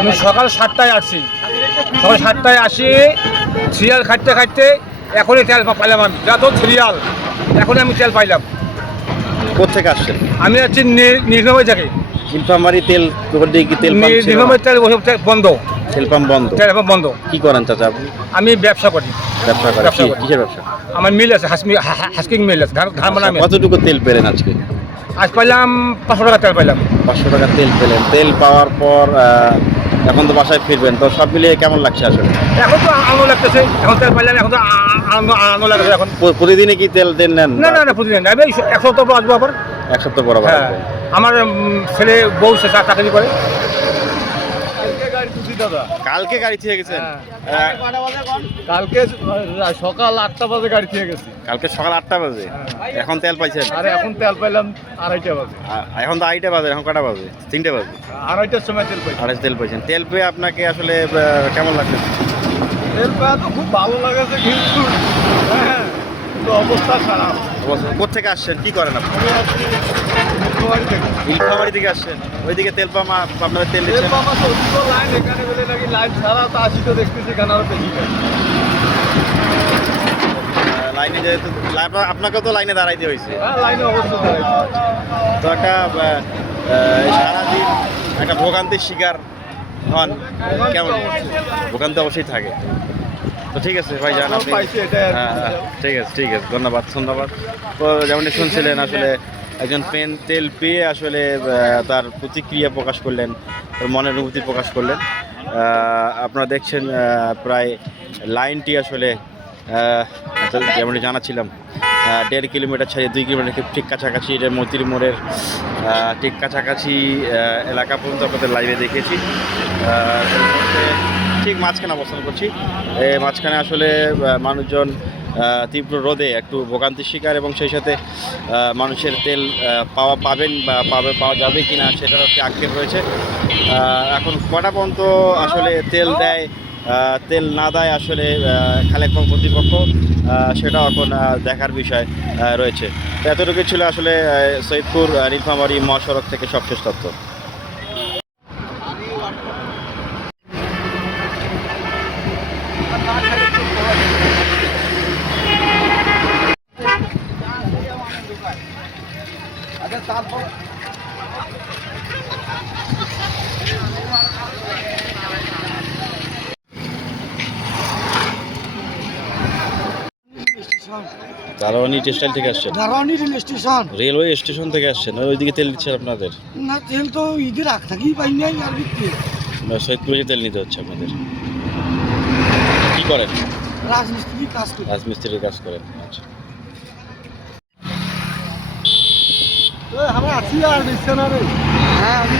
আমি সকাল 7টায় আসছি, সকাল 7টায় আসি, সিরিয়াল খাটতে খাটতে এখনই তেল পাইলাম। আমি যত সিরিয়াল এখনই আমি তেল পাইলাম। কোথেকে আসছেন? আমি আছি নিরানব্বই থেকে। নীলফামারী তেল দোকান দিয়ে কি তেল পাম্প ছিল না? নিরানব্বই তেল ওসব বন্ধ, তেল পাম্প বন্ধ। তেল এখন বন্ধ। কি করেন চাচা আপনি? আমি ব্যবসা করি। ব্যবসা করেন? ব্যবসা করি। কিসের ব্যবসা? আমার মিল আছে, হাস্কিং মিল আছে, ধান বানা মিল। কতটুকু তেল পেলেন আজকে? আজ পাইলাম 500 টাকা তেল পাইলাম। 500 টাকা তেল পেলেন। তেল পাওয়ার পর এখন তো বাসায় ফিরবেন, তো সব মিলিয়ে কেমন লাগছে আসলে? এখন তো আনন্দ লাগতেছে, এখন তেল পাইলাম, এখন তো আনন্দ লাগতেছে এখন। প্রতিদিনই কি তেল দেন নেন? না না না, প্রতিদিন আমি 1 সপ্তাহ পর আসবো আবার। 1 সপ্তাহ পর আবার হ্যাঁ, আসবেন। আমার ছেলে বউ চাকরি করে। কালকে গাড়ি থেকে গেছেন? কালকে সকাল 8টা বাজে গাড়ি থেকে গেছি। কালকে সকাল 8টা বাজে। এখন তেল পাইছেন? আর এখন তেল পাইলাম 2:30 বাজে। এখন তো 2:30 বাজে, এখন কটা বাজে? 3টে বাজে। 2:30টার সময় তেল পাই। আড়াইশো তেল পাইছেন। তেল পেয়ে আপনাকে আসলে কেমন লাগছে? তেল পাওয়া তো খুব ভালো লাগেছে, কিন্তু হ্যাঁ, কিন্তু অবস্থা খারাপ। কোথেকে আসছেন? কি করেন আপনি? আমি আছি নীলফামারী থেকে। নীলফামারী থেকে আসছেন? ওইদিকে তেল পাম্প আপনাদের তেল তেল দিচ্ছেন? পাম্প আছে, ওদিকেও লাইন, এখানে বলে নাকি লাইন ছাড়া, তো আসি তো দেখতেছি এখানে আরো বেশি লাইন। লাইনে যেহেতু আপনাকেও তো লাইনে দাঁড়াইতে হয়েছে, হ্যাঁ, লাইনে অবশ্যই দাঁড়াইছে। তো একটা সারাদিন একটা ভোগান্তির শিকার হন। কেমন? ভোগান্তি অবশ্যই থাকে। তো ঠিক আছে ভাই, যান আপনি। পাইছি এটাই আর কি। হ্যাঁ হ্যাঁ, ঠিক আছে ঠিক আছে, ধন্যবাদ ধন্যবাদ। তো যেমনটি শুনছিলেন, আসলে একজন তেল পেয়ে আসলে তার প্রতিক্রিয়া প্রকাশ করলেন, তার মনের অনুভূতি প্রকাশ করলেন। আপনারা দেখছেন প্রায় লাইনটি আসলে যেমনটি জানাচ্ছিলাম 1.5 কিলোমিটার ছাড়িয়ে 2 কিলোমিটার ঠিক কাছাকাছি, এটা মতির মোড়ের ঠিক কাছাকাছি এলাকা পর্যন্ত আপনাদের লাইভে দেখেছি। ঠিক মাঝখানে অবস্থান করছি। এই মাঝখানে আসলে মানুষজন তীব্র রোদে একটু ভোগান্তির শিকার, এবং সেই সাথে মানুষের তেল পাবেন বা পাওয়া যাবে কি না সেটার একটি আক্ষেপ রয়েছে। এখন কটা পর্যন্ত আসলে তেল দেয়, তেল না দেয় আসলে খালেক কর্তৃপক্ষ, সেটাও এখন দেখার বিষয় রয়েছে। তো এতটুকু ছিল আসলে সৈয়দপুর নীলফামারী মহাসড়ক থেকে সবশেষ তথ্য। দারোয়ানি টেক্সটাইল থেকে আসছেন? দারোয়ানি রেল স্টেশন। রেলওয়ে স্টেশন থেকে আসছেন? ওইদিকে তেল দিচ্ছেন আপনাদের? না, তেল তো ঈদের আগ থেকেই পাই নাই আর বিক্রি। সৈয়দপুরে তেল নিতে হচ্ছে আপনাদের। কি করেন? রাজমিস্ত্রি কাজ করি। রাজমিস্ত্রির কাজ করেন? আচ্ছা। আমরা আছি আর দিচ্ছে না রে। হ্যাঁ, আমি